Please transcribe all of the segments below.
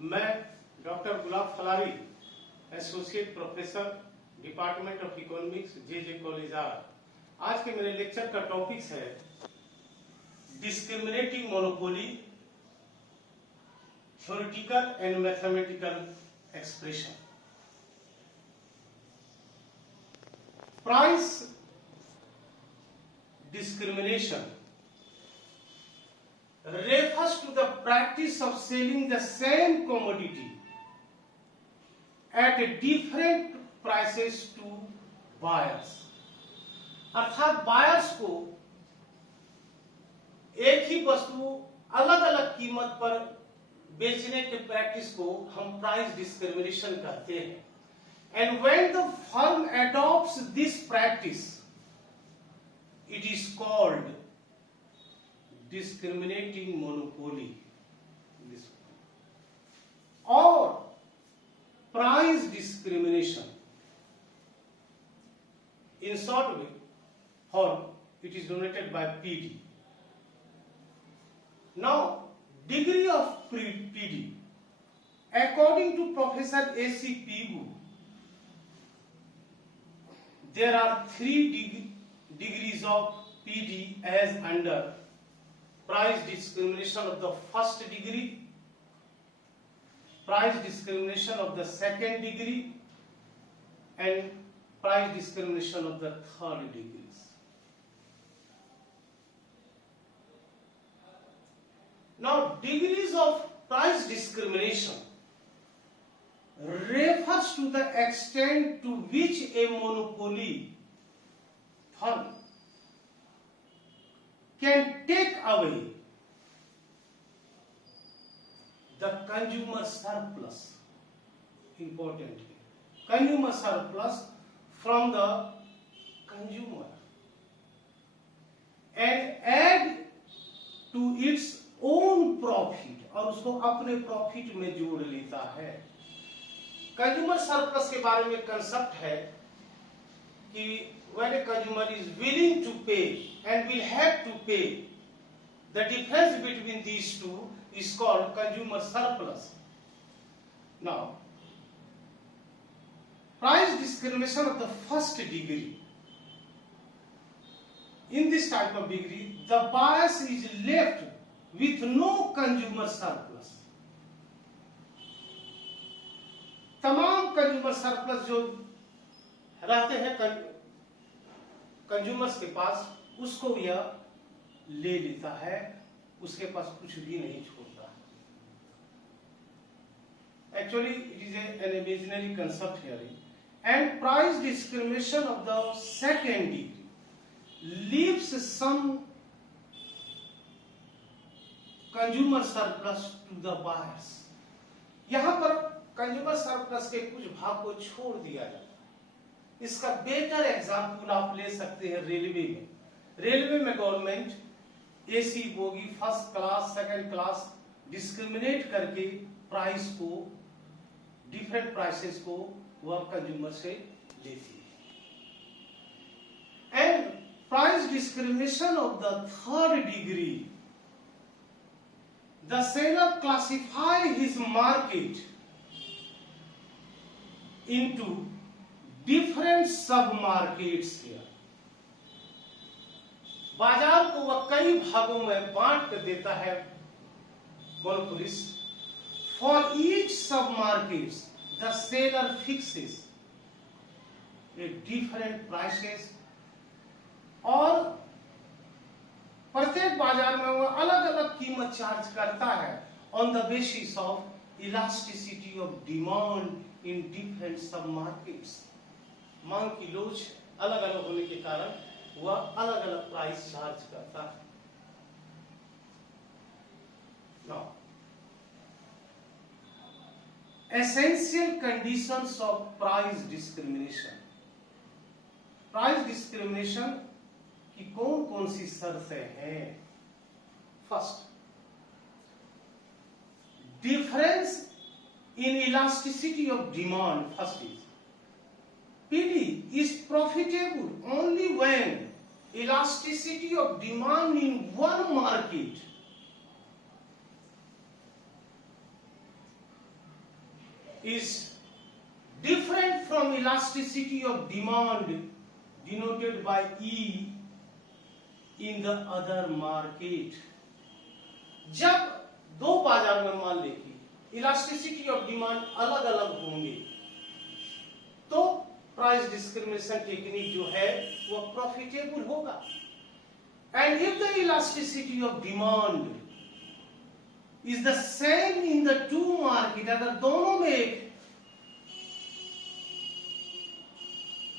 मैं doctor Gulab Phalari, associate professor, department of economics, J college R. आज के मेरे लेक्चर का टॉपिक है discriminating monopoly, theoretical and mathematical expression. Price discrimination refers to the practice of selling the same commodity at different prices to buyers। अर्थात buyers को एक ही वस्तु अलग अलग कीमत पर बेचने के प्रैक्टिस को हम प्राइस डिस्क्रिमिनेशन कहते हैं। And when the firm adopts this practice, it is called discriminating monopoly or price discrimination in short way, or it is denoted by PD. Now, degree of PD according to Professor A.C. Pigu, there are three degrees of PD as under price discrimination of the first degree, price discrimination of the second degree, and price discrimination of the third degrees. Now, degrees of price discrimination refers to the extent to which a monopoly firm can take away the consumer surplus, important consumer surplus from the consumer and add to its own profit, और उसको अपने profit में जोड़ लेता है। Consumer surplus के बारे में कंसेप्ट है कि when a consumer is willing to pay and will have to pay, the difference between these two is called consumer surplus. Now, price discrimination of the first degree. In this type of degree, the buyer is left with no consumer surplus. तमाम consumer surplus जो रहते हैं consumers के पास, उसको यह ले लेता है, उसके पास कुछ भी नहीं छोड़ता। Actually, it is an imaginary concept here. And price discrimination of the second degree leaves some consumer surplus to the buyers. यहाँ पर कंज्यूमर सरप्लस के कुछ भाग को छोड़ दिया जाता है। इसका बेटर एग्जाम्पल आप ले सकते हैं रेलवे में। रेलवे में government AC bogie, first class, second class discriminate करके प्राइस को, डिफरेंट प्राइसेस को वह कंज्यूमर से लेती है। And price discrimination of the third degree, the seller classify his market into different सब मार्केट्स हियर। बाजार को वह कई भागों में बांट कर देता है मोनोपोलिस्ट। फॉर ईच सब markets the seller fixes a different prices, और प्रत्येक बाजार में वह अलग अलग कीमत चार्ज करता है on the basis of elasticity of demand in different सब मार्केट्स। मांग की लोच अलग अलग होने के कारण वह अलग अलग प्राइस चार्ज करता है। Now, essential conditions of price discrimination. Price discrimination की कौन कौन सी शर्तें हैं? First, difference in elasticity of demand. First is PD is profitable only when elasticity of demand in one market is different from elasticity of demand denoted by E in the other market. जब दो बाजार में मान ले कि elasticity of demand अलग अलग होंगे तो प्राइस डिस्क्रिमिनेशन टेक्निक जो है वो प्रॉफिटेबल होगा. And if the elasticity of demand is the same in the two market, अगर दोनों में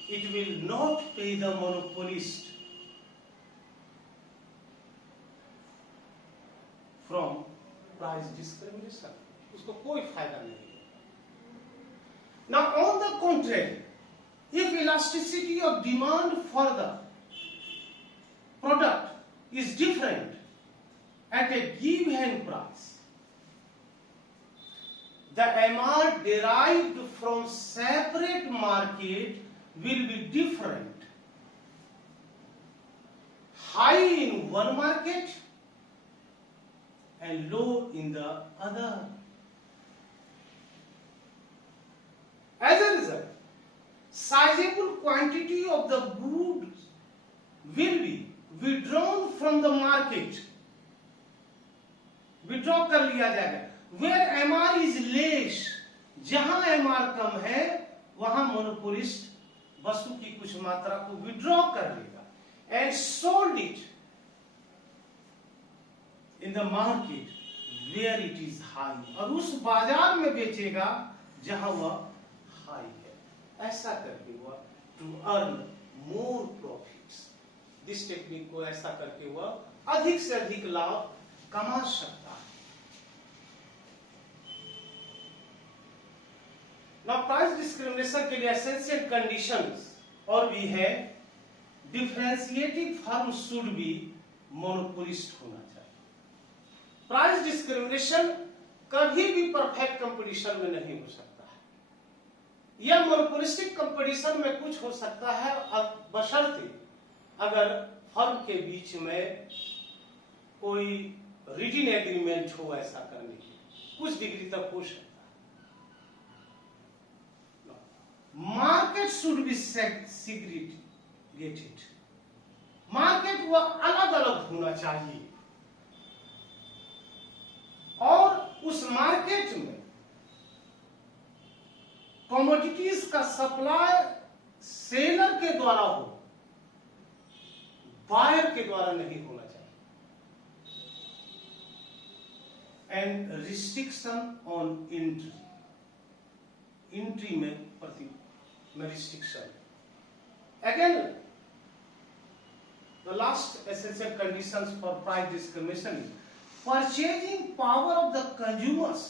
it will not pay the monopolist from price discrimination. उसको कोई फायदा नहीं. Now on the contrary, if elasticity of demand for the product is different at a given price, the MR derived from separate market will be different, high in one market and low in the other. As a result, sizable quantity of the goods will be withdrawn from the market. Withdraw कर लिया जाएगा. Where MR is less, जहां MR कम है वहां monopolist वस्तु की कुछ मात्रा को विड्रॉ कर लेगा and sold it in the market where it is high, और उस बाजार में बेचेगा जहां वह हाई है. ऐसा करके वह to earn more profits, this technique को ऐसा करके वह अधिक से अधिक लाभ कमा सकता है. Now price discrimination के लिए essential conditions और भी है. differentiating firm should be monopolist होना चाहिए. प्राइस डिस्क्रिमिनेशन कभी भी परफेक्ट कंपटीशन में नहीं हो सकता है. यह मोनोपोलिस्टिक कंपटीशन में कुछ हो सकता है बशर्ते अगर फर्म के बीच में कोई रिटन एग्रीमेंट हो ऐसा करने की, कुछ डिग्री तक हो सकता है. Market should be segregated, market वह अलग अलग होना चाहिए और उस मार्केट में कमोडिटीज का सप्लाई सेलर के द्वारा हो, बायर के द्वारा नहीं होना चाहिए. And restriction on entry, entry में restriction. Again, the last essential conditions for price discrimination is purchasing power of the consumers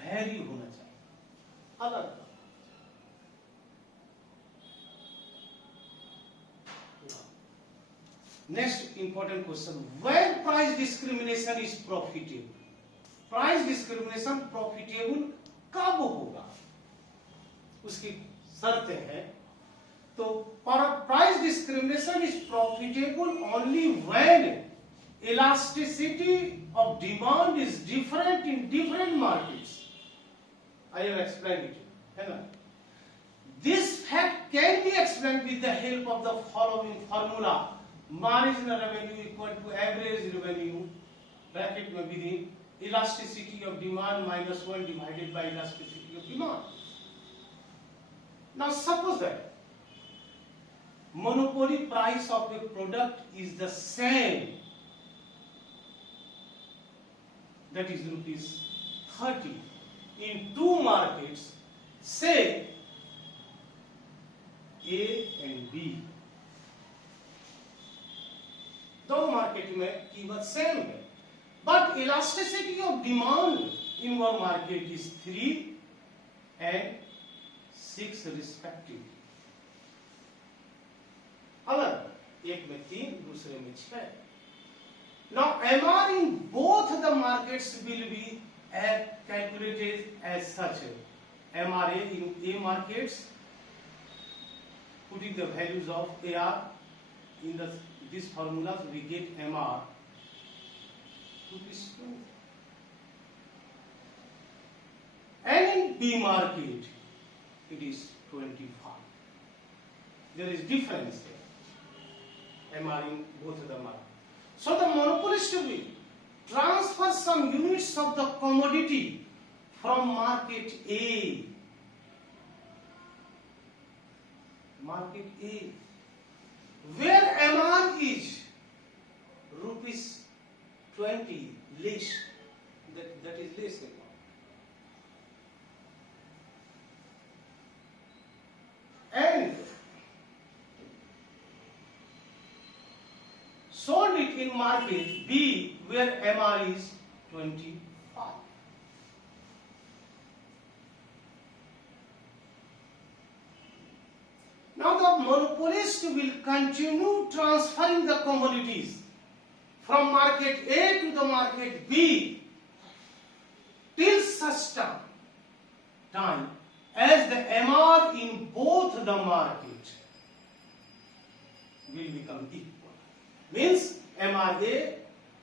vary होना चाहिए, अलग. Next important question: when price discrimination is profitable? Price discrimination profitable कब होगा? उसकी शर्तें हैं. तो price discrimination is profitable only when elasticity of demand is different in different markets. I have explained it, है ना. This fact can be explained with the help of the following formula: marginal revenue equal to average revenue bracket में within elasticity of demand minus 1 divided by elasticity of demand. Now suppose that monopoly price of a product is the same, that is rupees 30 in two markets, say A and B. दो market में कीमत same है, but elasticity of demand in one market is 3 and 6 respectively. अलग, एक में 3, दूसरे में 6. Now MR in both the markets will be calculated as such: MRA in A markets, putting the values of AR in this formula, so we get MR rupees 2. B market, it is 25. There is difference there. MR in both of the market. So the monopolist will transfer some units of the commodity from market A. Market A, where MR is rupees 20 less. That is less amount. And sold it in market B, where MR is 25. Now the monopolist will continue transferring the commodities from market A to the market B till such time as the MR in both the market will become equal. Means MR A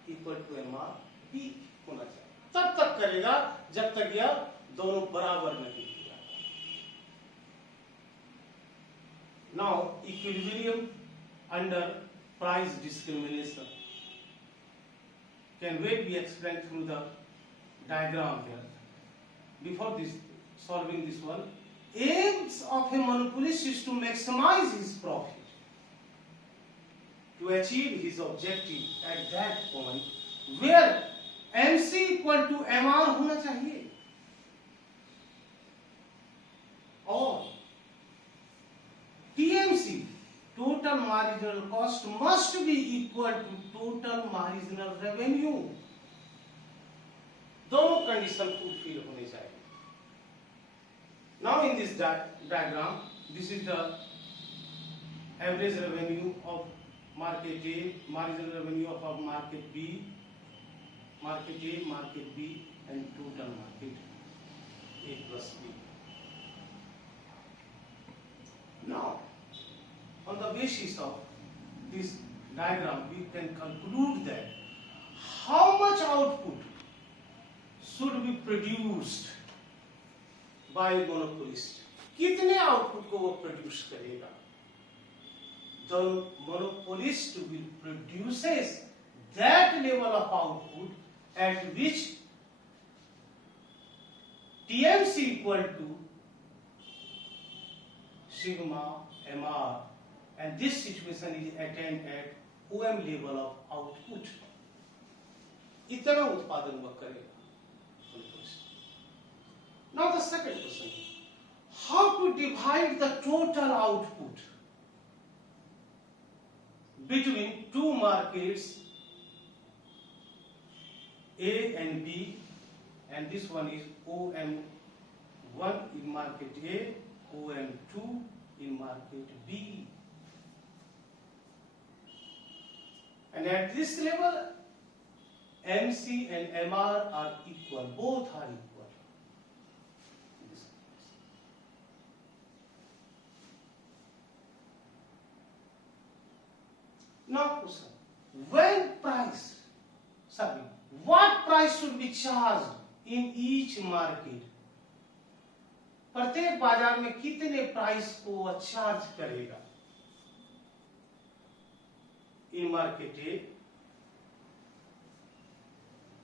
equal to MR B होना चाहिए. तब तक करेगा जब तक यह दोनों बराबर नहीं किया. Now equilibrium under price discrimination can well be explained through the diagram here. Before this, solving this one, aims of a monopolist is to maximize his profit, to achieve his objective at that point where MC equal to MR होना चाहिए और TMC total marginal cost must be equal to total marginal revenue. दोनों condition fulfil होने चाहिए. Now in this diagram, this is the average revenue of market A, marginal revenue of market B, market A, market B, and total market A plus B. Now, on the basis of this diagram, we can conclude that how much output should be produced by a monopolist. कितने output को वो produce करेगा? The monopolist will produces that level of output at which TMC equal to sigma MR, and this situation is attained at OM level of output. इतना उत्पादन वह करेगा. Now the second question, how to divide the total output between two markets A and B, and this one is OM1 in market A, OM2 in market B. And at this level, MC and MR are equal, both are equal. Now question, what price should be charged in each market? प्रत्येक बाजार में कितने price को वह charge करेगा? In market A,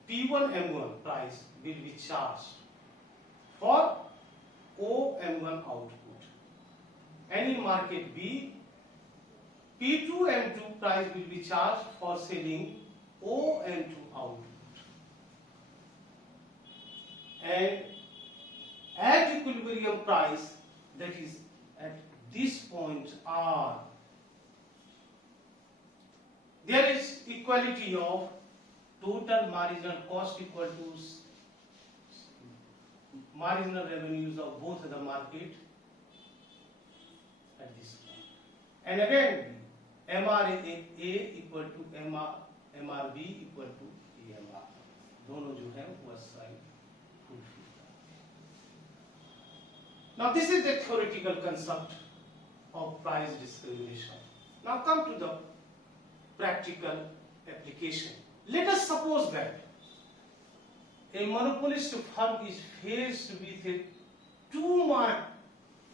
P1M1 price will be charged for OM1 output, and in market B, P2M2 price will be charged for selling OM2 output, and at equilibrium price, that is at this point R, there is equality of total marginal cost equal to marginal revenues of both the market at this point. And again, MRA equal to MRB equal to EMR. दोनों जो है वो sign fulfil. Now this is the theoretical concept of price discrimination. Now come to the practical application. Let us suppose that a monopolist firm is faced with a two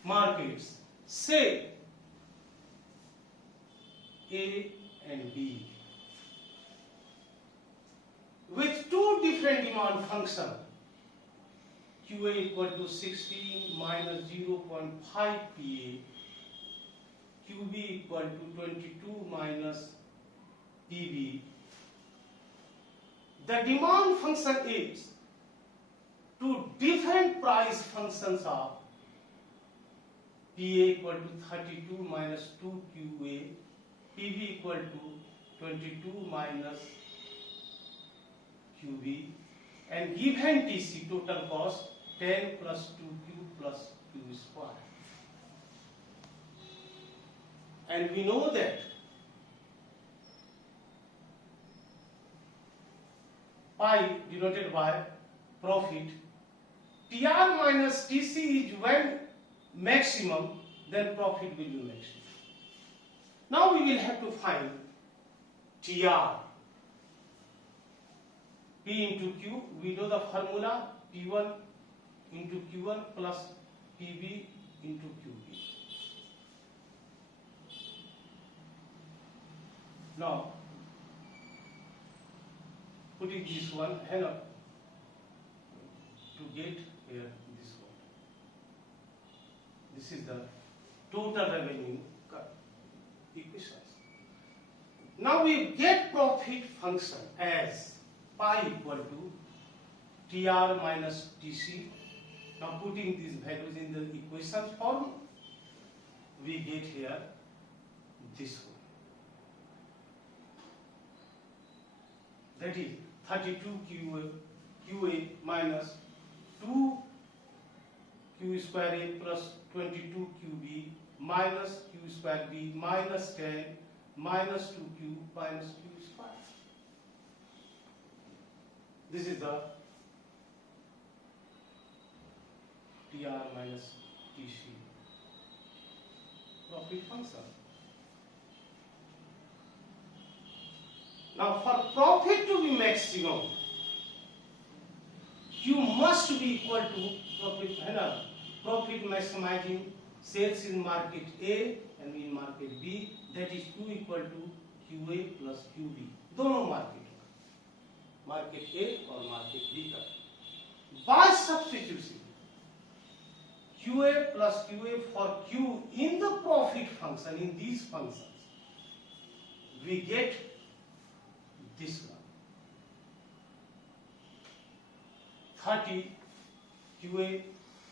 markets, say A and B, with two different demand functions, QA equal to 16 minus 0.5 PA, QB equal to 22 minus PB. The demand function is two different price functions of PA equal to 32 minus 2 QA, PB equal to 22 minus QB, and given TC total cost 10 plus 2Q plus Q square. And we know that pi denoted by profit, TR minus TC is when maximum, then profit will be maximum. Now we will have to find TR. P into Q, we know the formula, P1 into Q1 plus PB into QB. Now, putting this one here to get here this one. This is the total revenue equations. Now we get profit function as pi equal to TR minus TC. Now putting these values in the equation form, we get here this one. That is 32 QA minus 2 Q square A plus 22 QB minus Q square B minus 10 minus 2Q minus Q square. This is the TR minus TC profit function. Now for profit to be maximum, Q must be equal to profit maximizing sales in market A and in market B, that is Q equal to QA plus QB. दोनों market A or market B का. By substitution, QA plus QA for Q in the profit function, in these functions, we get this one. 30 QA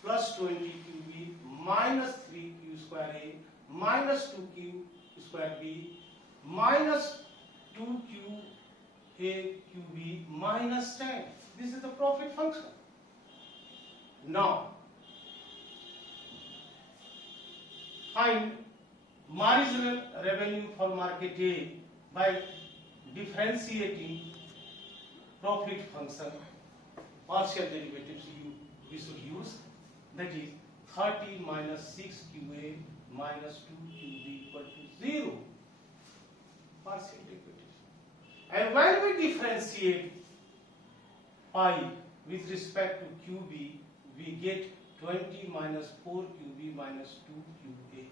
plus 20 QB minus 3Q square A minus 2Q square B minus 2Q A QB minus 10. This is the profit function. Now, find marginal revenue for market A by differentiating profit function, partial derivatives we should use, that is 30 minus 6 QA minus 2 QB equal to 0, partial derivatives. And when we differentiate pi with respect to QB, we get 20 minus 4 QB minus 2 QA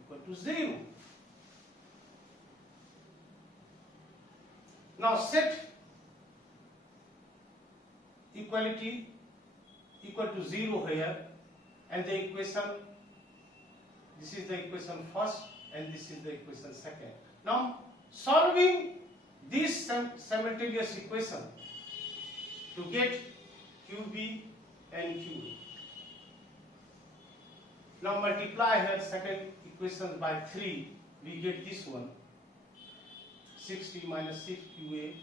equal to 0. Now set equality equal to 0 here, and the equation, this is the equation first and this is the equation second. Now solving this simultaneous equation to get QB and QA. Now multiply here second equation by 3, we get this one. 60 minus 6 QA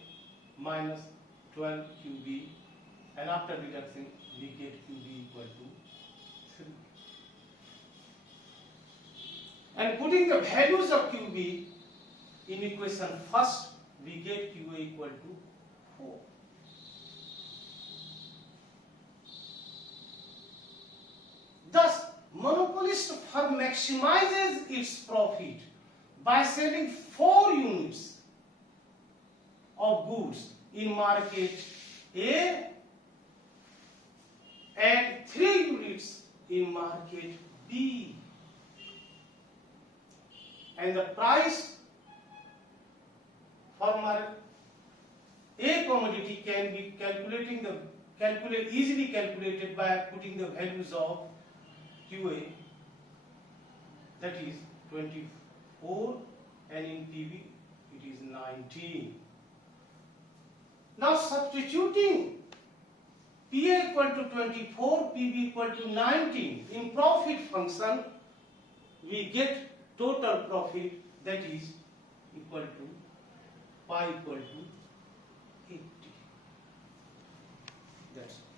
minus 12 QB, and after deduction we get QB equal to 3. And putting the values of QB in equation first, we get QA equal to 4. Thus, monopolist firm maximizes its profit by selling 4 units of goods in market A and 3 units in market B. And the price for A commodity can be easily calculated by putting the values of QA, that is 24, and in PB it is 19. Now substituting PA equal to 24, PB equal to 19 in profit function, we get total profit, that is equal to pi equal to 80. That's all.